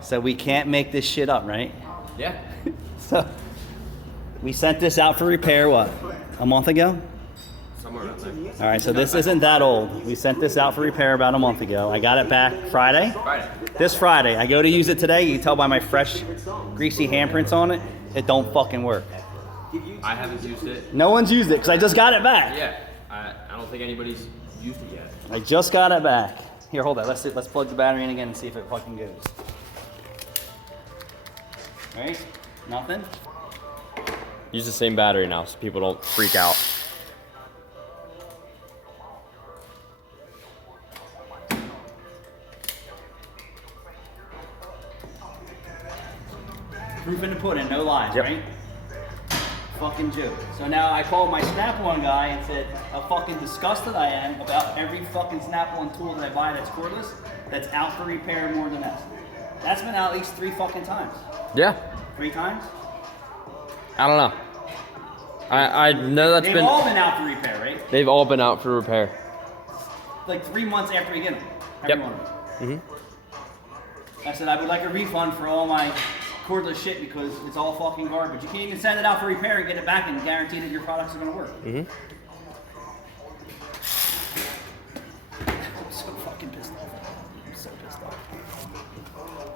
So we can't make this shit up, right? Yeah. So we sent this out for repair, what, a month ago? Somewhere around there. All right, so this isn't that old. We sent this out for repair about a month ago. I got it back Friday. This Friday. I go to use it today. You can tell by my fresh, greasy handprints on it, it don't fucking work. I haven't used it. No one's used it because I just got it back. Yeah. I don't think anybody's used it yet. I just got it back. Here, hold that. Let's plug the battery in again and see if it fucking goes. All right? Nothing? Use the same battery now so people don't freak out. Proof in the pudding, no lies, Yep. right? Fucking joke. So now I called my Snap-on guy and said how fucking disgusted I am about every fucking Snap-on tool that I buy that's cordless that's out for repair more than that. That's been out at least 3 fucking times. Yeah. 3 times? I don't know. I know that's They've all been out for repair, right? They've all been out for repair. Like 3 months after we get them. Every Yep. one of them. Mm-hmm. I said I would like a refund for all my cordless shit because it's all fucking garbage. You can't even send it out for repair and get it back and guarantee that your products are going to work. Mm-hmm.